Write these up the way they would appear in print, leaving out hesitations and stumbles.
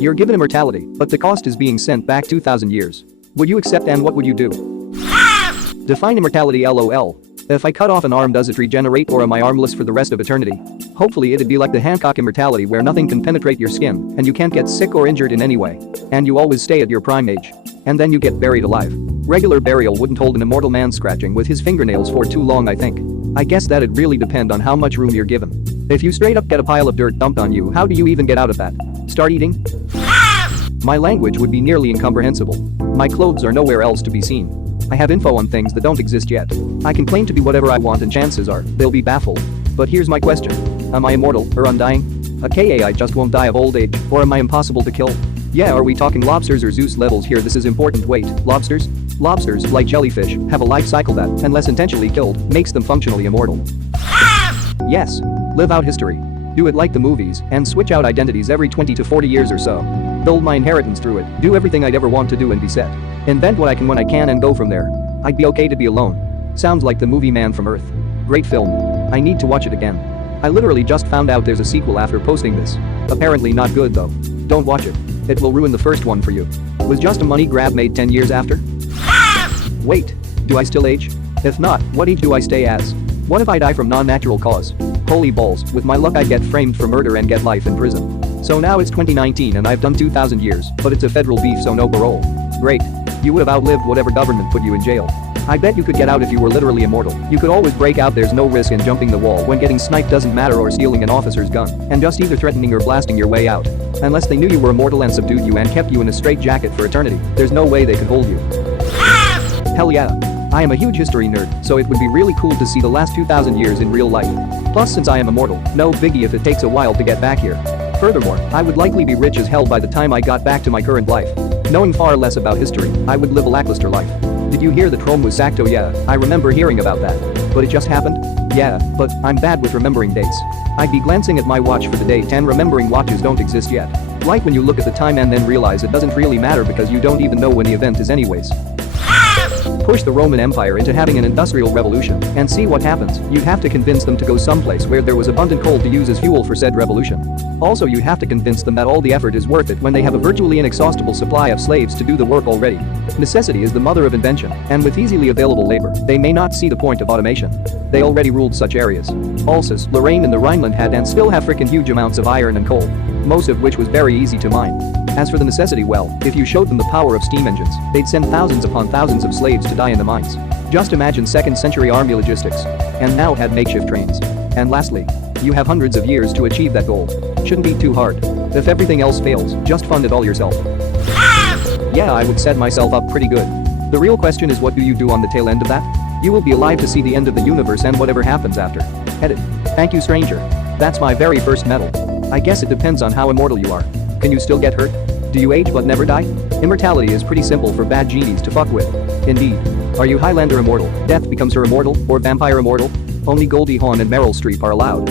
You're given immortality, but the cost is being sent back 2,000 years. Would you accept and what would you do? Define immortality LOL. If I cut off an arm, does it regenerate or am I armless for the rest of eternity? Hopefully it'd be like the Hancock immortality where nothing can penetrate your skin and you can't get sick or injured in any way. And you always stay at your prime age. And then you get buried alive. Regular burial wouldn't hold an immortal man scratching with his fingernails for too long, I think. I guess that'd really depend on how much room you're given. If you straight up get a pile of dirt dumped on you, how do you even get out of that? Start eating? My language would be nearly incomprehensible. My clothes are nowhere else to be seen. I have info on things that don't exist yet. I can claim to be whatever I want and chances are they'll be baffled. But here's my question. Am I immortal or undying? AKA I just won't die of old age, or am I impossible to kill? Yeah, are we talking lobsters or Zeus levels here? This is important. Wait, lobsters? Lobsters, like jellyfish, have a life cycle that, unless intentionally killed, makes them functionally immortal. Yes. Live out history. Do it like the movies and switch out identities every 20 to 40 years or so. Build my inheritance through it. Do everything I'd ever want to do and be set. Invent what I can when I can and go from there. I'd be okay to be alone. Sounds like the movie Man from Earth. Great film. I need to watch it again. I literally just found out there's a sequel after posting this. Apparently not good though. Don't watch it. It will ruin the first one for you. Was just a money grab made 10 years after? Wait, do I still age? If not, what age do I stay as? What if I die from non-natural cause? Holy balls, with my luck I'd get framed for murder and get life in prison. So now it's 2019 and I've done 2,000 years, but it's a federal beef so no parole. Great. You would have outlived whatever government put you in jail. I bet you could get out if you were literally immortal. You could always break out, there's no risk in jumping the wall when getting sniped doesn't matter, or stealing an officer's gun and just either threatening or blasting your way out. Unless they knew you were immortal and subdued you and kept you in a straitjacket for eternity, there's no way they could hold you. Hell yeah. I am a huge history nerd, so it would be really cool to see the last 2,000 years in real life. Plus, since I am immortal, no biggie if it takes a while to get back here. Furthermore, I would likely be rich as hell by the time I got back to my current life. Knowing far less about history, I would live a lackluster life. Did you hear that Rome was sacked? Oh yeah, I remember hearing about that. But it just happened? Yeah, but I'm bad with remembering dates. I'd be glancing at my watch for the date and remembering watches don't exist yet. Like when you look at the time and then realize it doesn't really matter because you don't even know when the event is anyways. Push the Roman Empire into having an industrial revolution and see what happens. You'd have to convince them to go someplace where there was abundant coal to use as fuel for said revolution. Also, you have to convince them that all the effort is worth it when they have a virtually inexhaustible supply of slaves to do the work already. Necessity is the mother of invention, and with easily available labor, they may not see the point of automation. They already ruled such areas. Alsace, Lorraine and the Rhineland had and still have frickin' huge amounts of iron and coal, most of which was very easy to mine. As for the necessity, well, if you showed them the power of steam engines, they'd send thousands upon thousands of slaves to die in the mines. Just imagine 2nd century army logistics. And now had makeshift trains. And lastly, you have hundreds of years to achieve that goal. Shouldn't be too hard. If everything else fails, just fund it all yourself. Yeah, I would set myself up pretty good. The real question is, what do you do on the tail end of that? You will be alive to see the end of the universe and whatever happens after. Edit. Thank you, stranger. That's my very first medal. I guess it depends on how immortal you are. Can you still get hurt? Do you age but never die? Immortality is pretty simple for bad genies to fuck with. Indeed. Are you Highlander immortal? Death becomes her immortal, or vampire immortal? Only Goldie Hawn and Meryl Streep are allowed.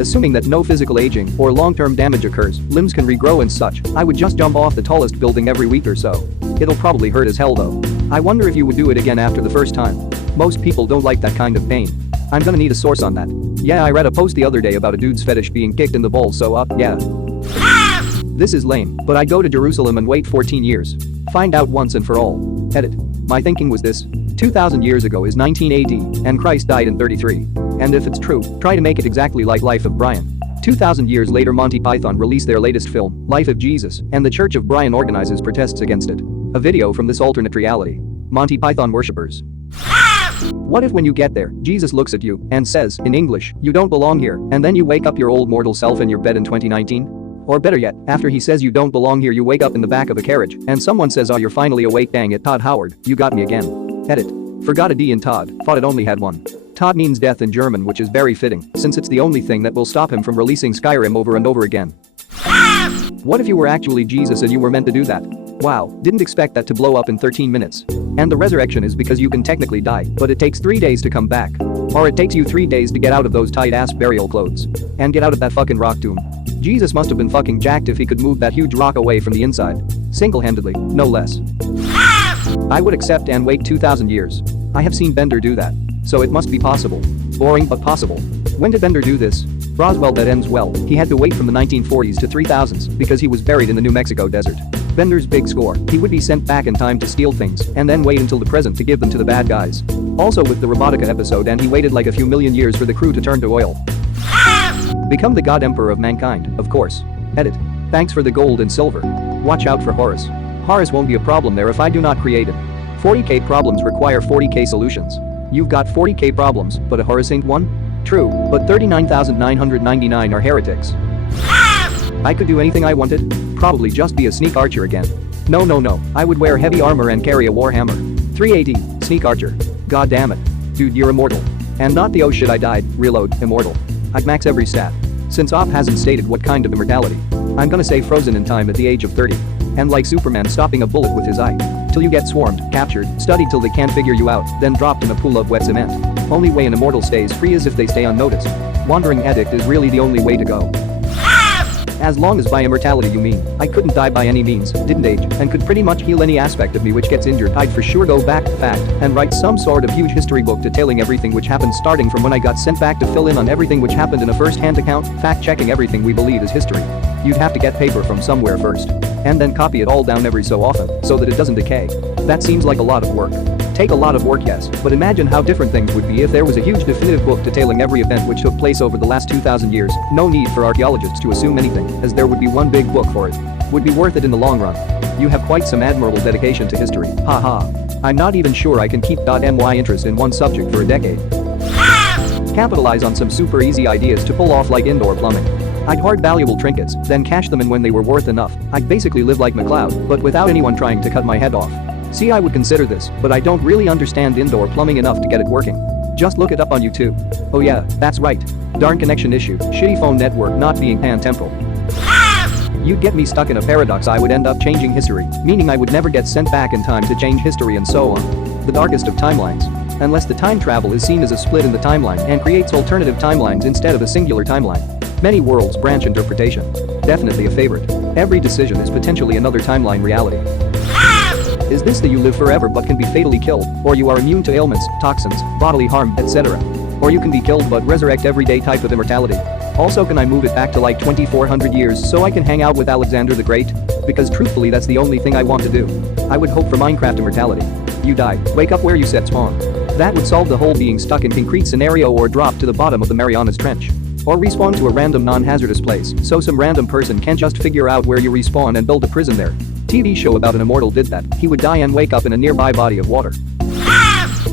Assuming that no physical aging or long-term damage occurs, limbs can regrow and such, I would just jump off the tallest building every week or so. It'll probably hurt as hell though. I wonder if you would do it again after the first time. Most people don't like that kind of pain. I'm gonna need a source on that. Yeah, I read a post the other day about a dude's fetish being kicked in the balls, so yeah. This is lame, but I go to Jerusalem and wait 14 years. Find out once and for all. Edit. My thinking was this. 2,000 years ago is 19 AD, and Christ died in 33. And if it's true, try to make it exactly like Life of Brian. 2,000 years later, Monty Python released their latest film, Life of Jesus, and the Church of Brian organizes protests against it. A video from this alternate reality. Monty Python worshippers. What if when you get there, Jesus looks at you and says, in English, you don't belong here, and then you wake up your old mortal self in your bed in 2019? Or better yet, after he says you don't belong here, you wake up in the back of a carriage, and someone says, oh, you're finally awake, dang it, Todd Howard, you got me again. Edit. Forgot a D in Todd, thought it only had one. Todd means death in German, which is very fitting, since it's the only thing that will stop him from releasing Skyrim over and over again. What if you were actually Jesus and you were meant to do that? Wow, didn't expect that to blow up in 13 minutes. And the resurrection is because you can technically die, but it takes 3 days to come back. Or it takes you 3 days to get out of those tight-ass burial clothes. And get out of that fucking rock tomb. Jesus must have been fucking jacked if he could move that huge rock away from the inside. Single-handedly, no less. I would accept and wait 2,000 years. I have seen Bender do that. So it must be possible. Boring but possible. When did Bender do this? Roswell, that ends well. He had to wait from the 1940s to 3000s because he was buried in the New Mexico desert. Bender's big score, he would be sent back in time to steal things and then wait until the present to give them to the bad guys. Also with the Robotica episode, and he waited like a few million years for the crew to turn to oil. Become the God Emperor of mankind, of course. Edit. Thanks for the gold and silver. Watch out for Horus. Horus won't be a problem there if I do not create him. 40k problems require 40k solutions. You've got 40k problems, but a Horus ain't one? True, but 39,999 are heretics. I could do anything I wanted? Probably just be a sneak archer again. No, I would wear heavy armor and carry a warhammer. 380, sneak archer. God damn it. Dude, you're immortal. And not the oh shit I died, reload, immortal. I'd max every stat. Since OP hasn't stated what kind of immortality. I'm gonna say frozen in time at the age of 30. And like Superman stopping a bullet with his eye. Till you get swarmed, captured, studied till they can't figure you out, then dropped in a pool of wet cement. Only way an immortal stays free is if they stay unnoticed. Wandering addict is really the only way to go. As long as by immortality you mean, I couldn't die by any means, didn't age, and could pretty much heal any aspect of me which gets injured, I'd for sure go back, fact, and write some sort of huge history book detailing everything which happened starting from when I got sent back to fill in on everything which happened in a first-hand account, fact-checking everything we believe is history. You'd have to get paper from somewhere first. And then copy it all down every so often, so that it doesn't decay. That seems like a lot of work. Take a lot of work, yes, but imagine how different things would be if there was a huge definitive book detailing every event which took place over the last 2,000 years. No need for archaeologists to assume anything, as there would be one big book for it. Would be worth it in the long run. You have quite some admirable dedication to history, haha. I'm not even sure I can keep .my interest in one subject for a decade. Capitalize on some super easy ideas to pull off like indoor plumbing. I'd hoard valuable trinkets, then cash them in when they were worth enough. I'd basically live like McCloud, but without anyone trying to cut my head off. See, I would consider this, but I don't really understand indoor plumbing enough to get it working. Just look it up on YouTube. Oh yeah, that's right. Darn connection issue, shitty phone network not being pan-temporal. You'd get me stuck in a paradox. I would end up changing history, meaning I would never get sent back in time to change history and so on. The darkest of timelines. Unless the time travel is seen as a split in the timeline and creates alternative timelines instead of a singular timeline. Many worlds branch interpretation. Definitely a favorite. Every decision is potentially another timeline reality. Is this the you live forever but can be fatally killed, or you are immune to ailments, toxins, bodily harm, etc. Or you can be killed but resurrect every day type of immortality. Also, can I move it back to like 2400 years so I can hang out with Alexander the Great? Because truthfully that's the only thing I want to do. I would hope for Minecraft immortality. You die, wake up where you set spawn. That would solve the whole being stuck in concrete scenario, or drop to the bottom of the Marianas Trench. Or respawn to a random non-hazardous place so some random person can just figure out where you respawn and build a prison there. TV show about an immortal did that. He would die and wake up in a nearby body of water.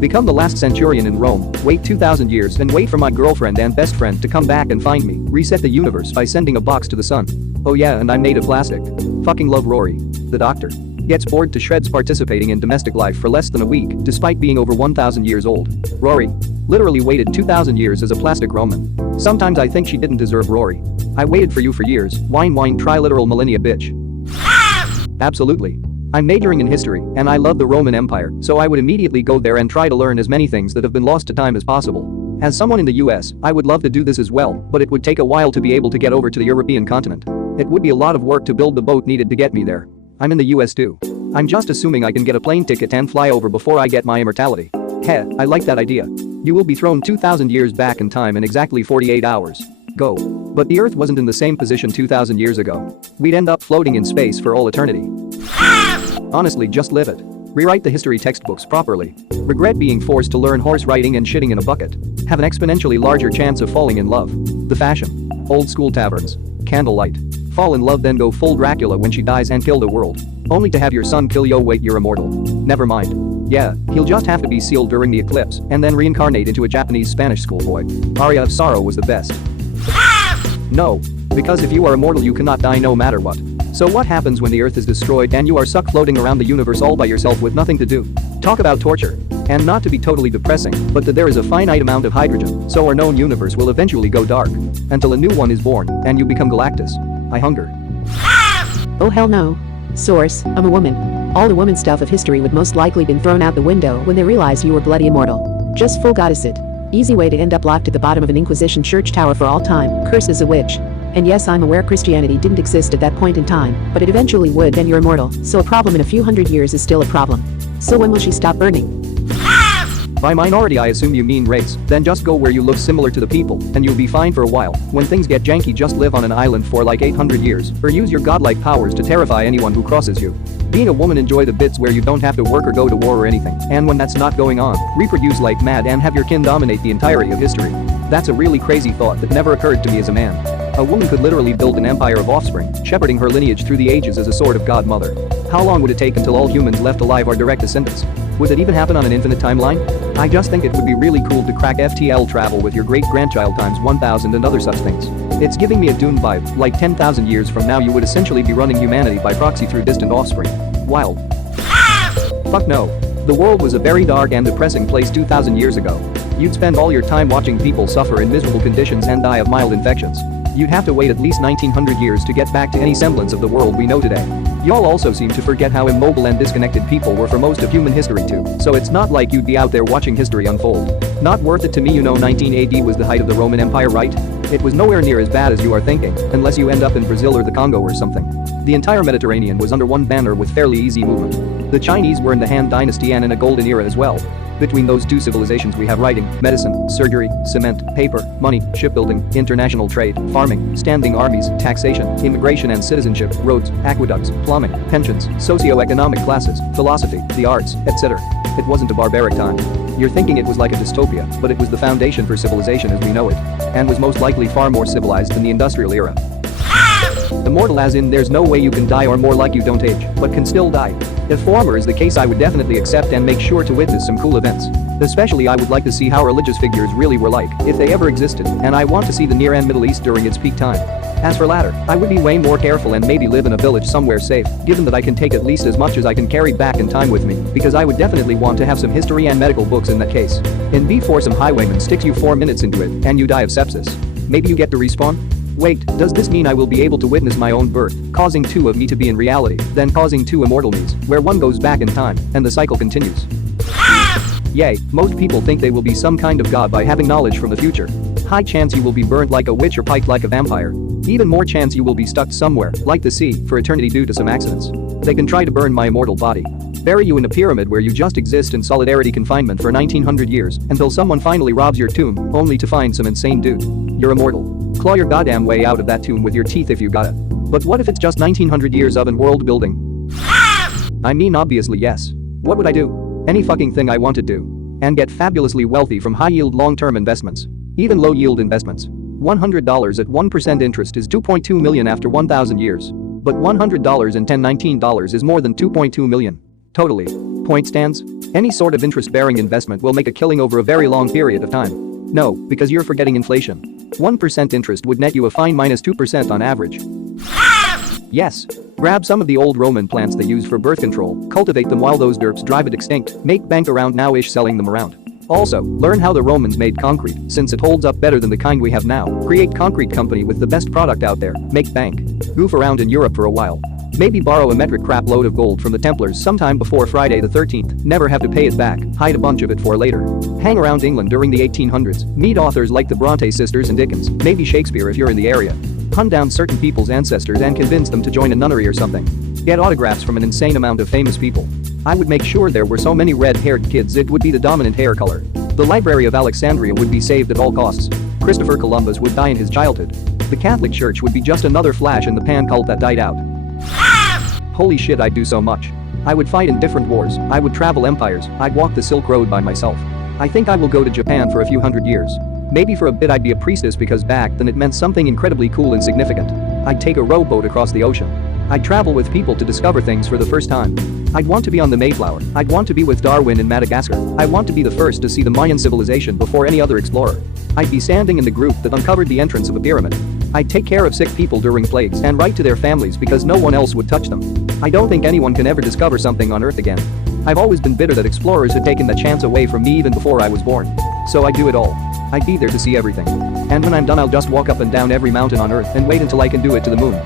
Become the last centurion in Rome, wait 2,000 years and wait for my girlfriend and best friend to come back and find me, reset the universe by sending a box to the sun. Oh yeah, and I'm made of plastic. Fucking love Rory. The doctor. Gets bored to shreds participating in domestic life for less than a week, despite being over 1,000 years old. Rory. Literally waited 2,000 years as a plastic Roman. Sometimes I think she didn't deserve Rory. I waited for you for years, whine try literal millennia bitch. Absolutely. I'm majoring in history, and I love the Roman Empire, so I would immediately go there and try to learn as many things that have been lost to time as possible. As someone in the US, I would love to do this as well, but it would take a while to be able to get over to the European continent. It would be a lot of work to build the boat needed to get me there. I'm in the US too. I'm just assuming I can get a plane ticket and fly over before I get my immortality. Heh, I like that idea. You will be thrown 2,000 years back in time in exactly 48 hours. Go. But the Earth wasn't in the same position 2,000 years ago. We'd end up floating in space for all eternity. Honestly, just live it. Rewrite the history textbooks properly. Regret being forced to learn horse riding and shitting in a bucket. Have an exponentially larger chance of falling in love. The fashion. Old school taverns. Candlelight. Fall in love then go full Dracula when she dies and kill the world. Only to have your son kill yo wait you're immortal. Never mind. Yeah, he'll just have to be sealed during the eclipse and then reincarnate into a Japanese Spanish schoolboy. Aria of Sorrow was the best. No. Because if you are immortal you cannot die no matter what. So what happens when the Earth is destroyed and you are stuck floating around the universe all by yourself with nothing to do? Talk about torture. And not to be totally depressing, but that there is a finite amount of hydrogen, so our known universe will eventually go dark. Until a new one is born, and you become Galactus. I hunger. Oh hell no. Source, I'm a woman. All the woman stuff of history would most likely been thrown out the window when they realized you were bloody immortal. Just full goddess it. Easy way to end up locked at the bottom of an Inquisition church tower for all time, curses a witch. And yes, I'm aware Christianity didn't exist at that point in time, but it eventually would and you're immortal, so a problem in a few hundred years is still a problem. So when will she stop burning? By minority I assume you mean race, then just go where you look similar to the people, and you'll be fine for a while. When things get janky just live on an island for like 800 years, or use your godlike powers to terrify anyone who crosses you. Being a woman, enjoy the bits where you don't have to work or go to war or anything, and when that's not going on, reproduce like mad and have your kin dominate the entirety of history. That's a really crazy thought that never occurred to me as a man. A woman could literally build an empire of offspring, shepherding her lineage through the ages as a sort of godmother. How long would it take until all humans left alive are direct descendants? Would it even happen on an infinite timeline? I just think it would be really cool to crack FTL travel with your great-grandchild times 1000 and other such things. It's giving me a Dune vibe, like 10,000 years from now you would essentially be running humanity by proxy through distant offspring. Wild. Fuck no. The world was a very dark and depressing place 2,000 years ago. You'd spend all your time watching people suffer in miserable conditions and die of mild infections. You'd have to wait at least 1900 years to get back to any semblance of the world we know today. Y'all also seem to forget how immobile and disconnected people were for most of human history too, so it's not like you'd be out there watching history unfold. Not worth it to me. 19 AD was the height of the Roman Empire, right? It was nowhere near as bad as you are thinking, unless you end up in Brazil or the Congo or something. The entire Mediterranean was under one banner with fairly easy movement. The Chinese were in the Han Dynasty and in a golden era as well. Between those two civilizations we have writing, medicine, surgery, cement, paper, money, shipbuilding, international trade, farming, standing armies, taxation, immigration and citizenship, roads, aqueducts, plumbing, pensions, socio-economic classes, philosophy, the arts, etc. It wasn't a barbaric time. You're thinking it was like a dystopia, but it was the foundation for civilization as we know it, and was most likely far more civilized than the industrial era. Immortal as in there's no way you can die, or more like you don't age, but can still die. If former is the case, I would definitely accept and make sure to witness some cool events. Especially I would like to see how religious figures really were like, if they ever existed, and I want to see the Near and Middle East during its peak time. As for latter, I would be way more careful and maybe live in a village somewhere safe, given that I can take at least as much as I can carry back in time with me, because I would definitely want to have some history and medical books in that case. In B4 some highwayman sticks you 4 minutes into it, and you die of sepsis. Maybe you get to respawn? Wait, does this mean I will be able to witness my own birth, causing two of me to be in reality, then causing two immortal me's, where one goes back in time, and the cycle continues? Yay, most people think they will be some kind of god by having knowledge from the future. High chance you will be burnt like a witch or piked like a vampire. Even more chance you will be stuck somewhere, like the sea, for eternity due to some accidents. They can try to burn my immortal body. Bury you in a pyramid where you just exist in solidarity confinement for 1900 years, until someone finally robs your tomb, only to find some insane dude. You're immortal. Claw your goddamn way out of that tomb with your teeth if you got it. But what if it's just 1900 years of world building? I mean, obviously yes. What would I do? Any fucking thing I want to do. And get fabulously wealthy from high-yield long-term investments. Even low-yield investments. $100 at 1% interest is $2.2 million after 1,000 years. But $100 in 1019 is more than $2.2 million. Totally. Point stands? Any sort of interest-bearing investment will make a killing over a very long period of time. No, because you're forgetting inflation. 1% interest would net you a fine -2% on average. Yes. Grab some of the old Roman plants they use for birth control, cultivate them while those derps drive it extinct, make bank around now-ish selling them around. Also, learn how the Romans made concrete, since it holds up better than the kind we have now. Create concrete company with the best product out there, make bank. Goof around in Europe for a while. Maybe borrow a metric crap load of gold from the Templars sometime before Friday the 13th, never have to pay it back, hide a bunch of it for later. Hang around England during the 1800s, meet authors like the Bronte sisters and Dickens, maybe Shakespeare if you're in the area. Hunt down certain people's ancestors and convince them to join a nunnery or something. Get autographs from an insane amount of famous people. I would make sure there were so many red-haired kids it would be the dominant hair color. The Library of Alexandria would be saved at all costs. Christopher Columbus would die in his childhood. The Catholic Church would be just another flash in the pan cult that died out. Holy shit, I'd do so much. I would fight in different wars, I would travel empires, I'd walk the Silk Road by myself. I think I will go to Japan for a few hundred years. Maybe for a bit I'd be a priestess because back then it meant something incredibly cool and significant. I'd take a rowboat across the ocean. I'd travel with people to discover things for the first time. I'd want to be on the Mayflower. I'd want to be with Darwin in Madagascar. I want to be the first to see the Mayan civilization before any other explorer. I'd be standing in the group that uncovered the entrance of a pyramid. I'd take care of sick people during plagues and write to their families because no one else would touch them. I don't think anyone can ever discover something on Earth again. I've always been bitter that explorers had taken that chance away from me even before I was born. So I'd do it all. I'd be there to see everything. And when I'm done I'll just walk up and down every mountain on Earth and wait until I can do it to the moon.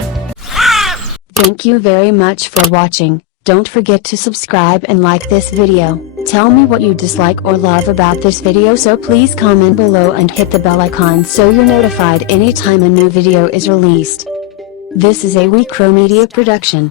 Thank you very much for watching. Don't forget to subscribe and like this video. Tell me what you dislike or love about this video, so please comment below and hit the bell icon so you're notified anytime a new video is released. This is a WeCrow Media production.